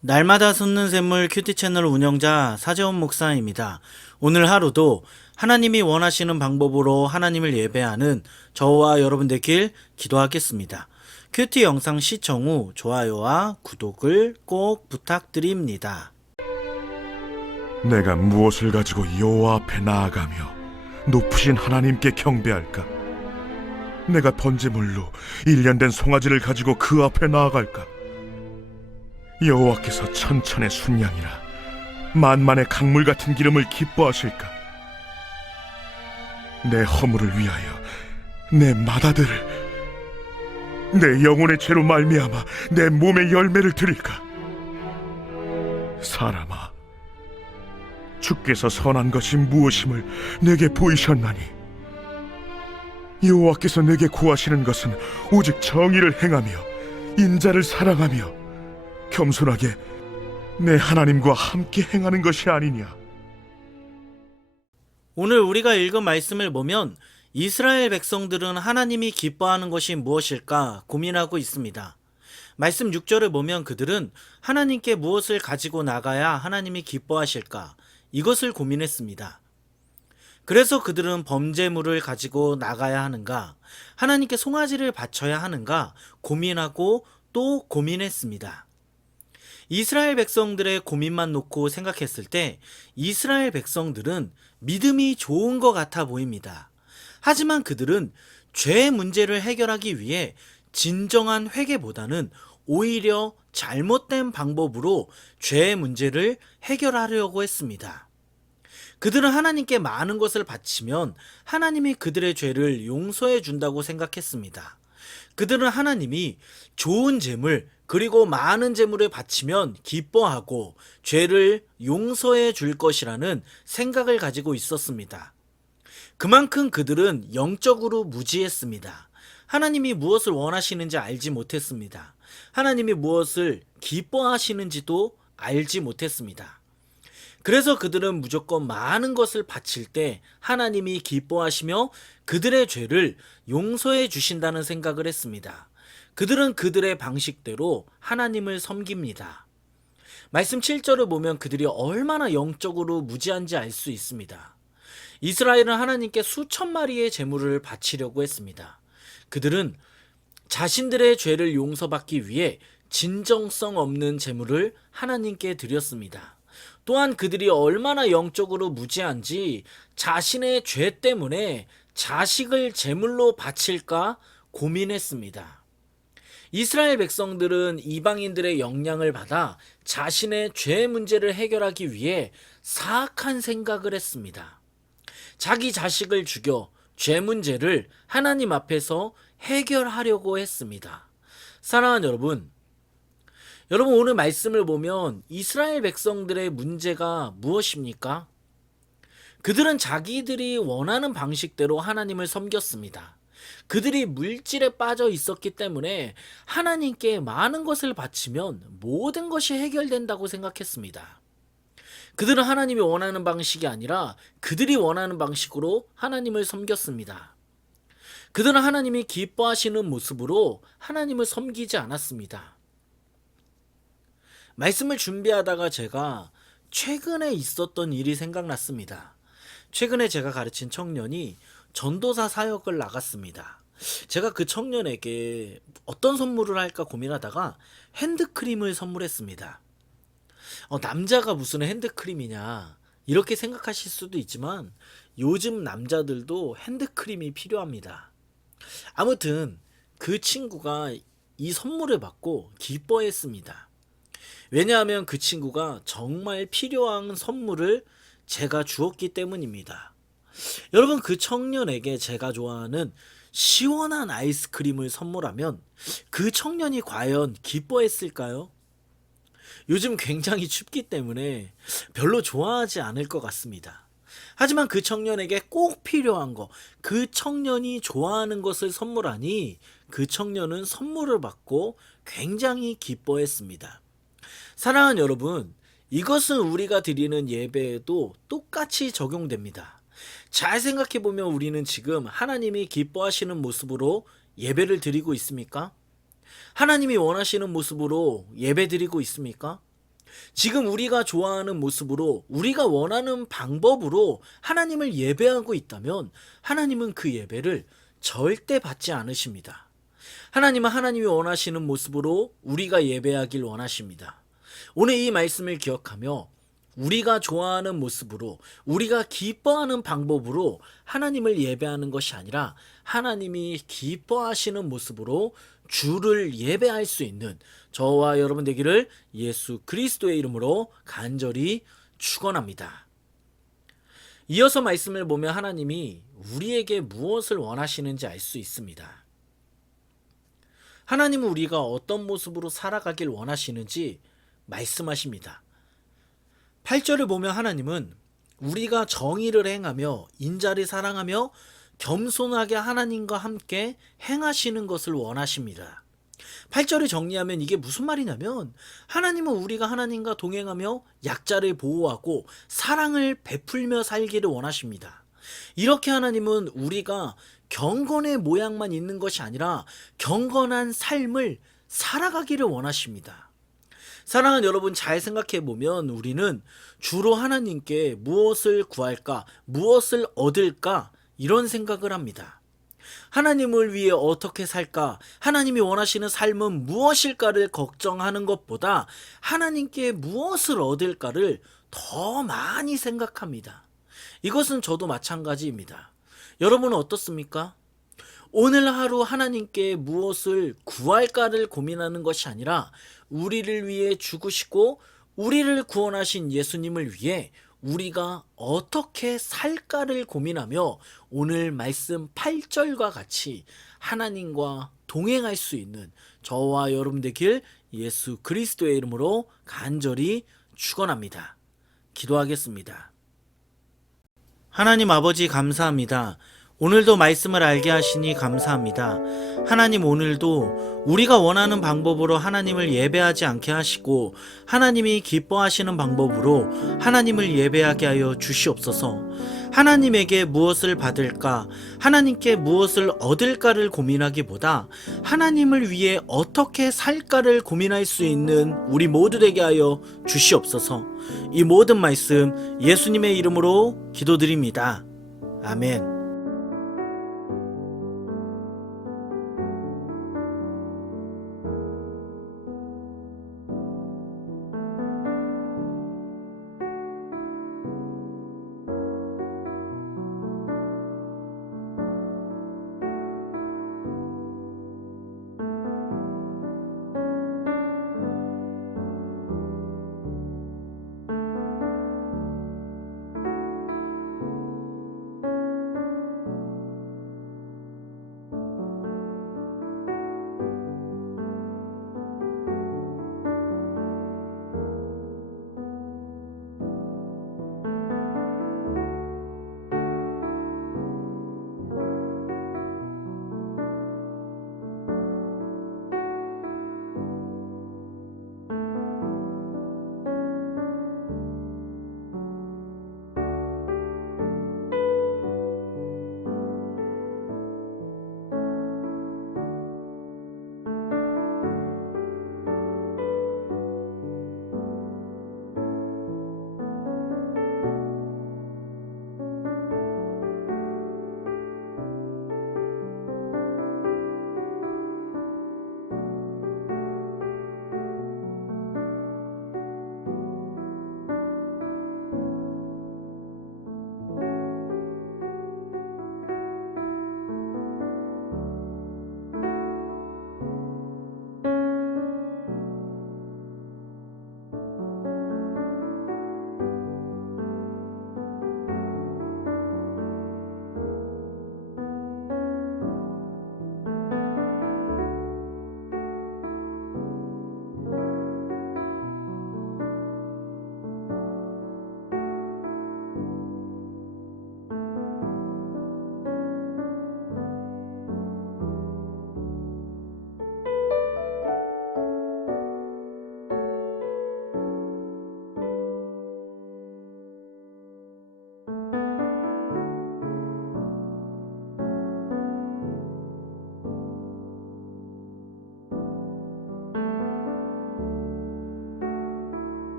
날마다 솟는 샘물 큐티 채널 운영자 사재원 목사입니다. 오늘 하루도 하나님이 원하시는 방법으로 하나님을 예배하는 저와 여러분 되길 기도하겠습니다. 큐티 영상 시청 후 좋아요와 구독을 꼭 부탁드립니다. 내가 무엇을 가지고 여호와 앞에 나아가며 높으신 하나님께 경배할까? 내가 번제물로 1년 된 송아지를 가지고 그 앞에 나아갈까? 여호와께서 천천의 순양이라 만만의 강물 같은 기름을 기뻐하실까? 내 허물을 위하여 내 맏아들을, 내 영혼의 죄로 말미암아 내 몸의 열매를 드릴까? 사람아, 주께서 선한 것이 무엇임을 내게 보이셨나니 여호와께서 내게 구하시는 것은 오직 정의를 행하며 인자를 사랑하며 겸손하게 내 하나님과 함께 행하는 것이 아니냐. 오늘 우리가 읽은 말씀을 보면 이스라엘 백성들은 하나님이 기뻐하는 것이 무엇일까 고민하고 있습니다. 말씀 6절을 보면 그들은 하나님께 무엇을 가지고 나가야 하나님이 기뻐하실까 이것을 고민했습니다. 그래서 그들은 범죄물을 가지고 나가야 하는가, 하나님께 송아지를 바쳐야 하는가 고민하고 또 고민했습니다. 이스라엘 백성들의 고민만 놓고 생각했을 때 이스라엘 백성들은 믿음이 좋은 것 같아 보입니다. 하지만 그들은 죄의 문제를 해결하기 위해 진정한 회개보다는 오히려 잘못된 방법으로 죄의 문제를 해결하려고 했습니다. 그들은 하나님께 많은 것을 바치면 하나님이 그들의 죄를 용서해 준다고 생각했습니다. 그들은 하나님이 좋은 재물 그리고 많은 재물을 바치면 기뻐하고 죄를 용서해 줄 것이라는 생각을 가지고 있었습니다. 그만큼 그들은 영적으로 무지했습니다. 하나님이 무엇을 원하시는지 알지 못했습니다. 하나님이 무엇을 기뻐하시는지도 알지 못했습니다. 그래서 그들은 무조건 많은 것을 바칠 때 하나님이 기뻐하시며 그들의 죄를 용서해 주신다는 생각을 했습니다. 그들은 그들의 방식대로 하나님을 섬깁니다. 말씀 7절을 보면 그들이 얼마나 영적으로 무지한지 알 수 있습니다. 이스라엘은 하나님께 수천 마리의 제물을 바치려고 했습니다. 그들은 자신들의 죄를 용서받기 위해 진정성 없는 제물을 하나님께 드렸습니다. 또한 그들이 얼마나 영적으로 무지한지 자신의 죄 때문에 자식을 제물로 바칠까 고민했습니다. 이스라엘 백성들은 이방인들의 영향을 받아 자신의 죄 문제를 해결하기 위해 사악한 생각을 했습니다. 자기 자식을 죽여 죄 문제를 하나님 앞에서 해결하려고 했습니다. 사랑하는 여러분 오늘 말씀을 보면 이스라엘 백성들의 문제가 무엇입니까? 그들은 자기들이 원하는 방식대로 하나님을 섬겼습니다. 그들이 물질에 빠져 있었기 때문에 하나님께 많은 것을 바치면 모든 것이 해결된다고 생각했습니다. 그들은 하나님이 원하는 방식이 아니라 그들이 원하는 방식으로 하나님을 섬겼습니다. 그들은 하나님이 기뻐하시는 모습으로 하나님을 섬기지 않았습니다. 말씀을 준비하다가 제가 최근에 있었던 일이 생각났습니다. 최근에 제가 가르친 청년이 전도사 사역을 나갔습니다. 제가 그 청년에게 어떤 선물을 할까 고민하다가 핸드크림을 선물했습니다. 남자가 무슨 핸드크림이냐 이렇게 생각하실 수도 있지만 요즘 남자들도 핸드크림이 필요합니다. 아무튼 그 친구가 이 선물을 받고 기뻐했습니다. 왜냐하면 그 친구가 정말 필요한 선물을 제가 주었기 때문입니다. 여러분 그 청년에게 제가 좋아하는 시원한 아이스크림을 선물하면 그 청년이 과연 기뻐했을까요? 요즘 굉장히 춥기 때문에 별로 좋아하지 않을 것 같습니다. 하지만 그 청년에게 꼭 필요한 거, 그 청년이 좋아하는 것을 선물하니 그 청년은 선물을 받고 굉장히 기뻐했습니다. 사랑하는 여러분, 이것은 우리가 드리는 예배에도 똑같이 적용됩니다. 잘 생각해보면 우리는 지금 하나님이 기뻐하시는 모습으로 예배를 드리고 있습니까? 하나님이 원하시는 모습으로 예배 드리고 있습니까? 지금 우리가 좋아하는 모습으로, 우리가 원하는 방법으로 하나님을 예배하고 있다면 하나님은 그 예배를 절대 받지 않으십니다. 하나님은 하나님이 원하시는 모습으로 우리가 예배하길 원하십니다. 오늘 이 말씀을 기억하며 우리가 좋아하는 모습으로, 우리가 기뻐하는 방법으로 하나님을 예배하는 것이 아니라 하나님이 기뻐하시는 모습으로 주를 예배할 수 있는 저와 여러분 되기를 예수 그리스도의 이름으로 간절히 축원합니다. 이어서 말씀을 보면 하나님이 우리에게 무엇을 원하시는지 알 수 있습니다. 하나님은 우리가 어떤 모습으로 살아가길 원하시는지 말씀하십니다. 8절을 보면 하나님은 우리가 정의를 행하며 인자를 사랑하며 겸손하게 하나님과 함께 행하시는 것을 원하십니다. 8절을 정리하면 이게 무슨 말이냐면 하나님은 우리가 하나님과 동행하며 약자를 보호하고 사랑을 베풀며 살기를 원하십니다. 이렇게 하나님은 우리가 경건의 모양만 있는 것이 아니라 경건한 삶을 살아가기를 원하십니다. 사랑하는 여러분, 잘 생각해 보면 우리는 주로 하나님께 무엇을 구할까, 무엇을 얻을까 이런 생각을 합니다. 하나님을 위해 어떻게 살까, 하나님이 원하시는 삶은 무엇일까를 걱정하는 것보다 하나님께 무엇을 얻을까를 더 많이 생각합니다. 이것은 저도 마찬가지입니다. 여러분은 어떻습니까? 오늘 하루 하나님께 무엇을 구할까를 고민하는 것이 아니라 우리를 위해 죽으시고 우리를 구원하신 예수님을 위해 우리가 어떻게 살까를 고민하며 오늘 말씀 8절과 같이 하나님과 동행할 수 있는 저와 여러분 되길 예수 그리스도의 이름으로 간절히 축원합니다. 기도하겠습니다. 하나님 아버지 감사합니다. 오늘도 말씀을 알게 하시니 감사합니다. 하나님, 오늘도 우리가 원하는 방법으로 하나님을 예배하지 않게 하시고 하나님이 기뻐하시는 방법으로 하나님을 예배하게 하여 주시옵소서. 하나님에게 무엇을 받을까, 하나님께 무엇을 얻을까를 고민하기보다 하나님을 위해 어떻게 살까를 고민할 수 있는 우리 모두 되게 하여 주시옵소서. 이 모든 말씀 예수님의 이름으로 기도드립니다. 아멘.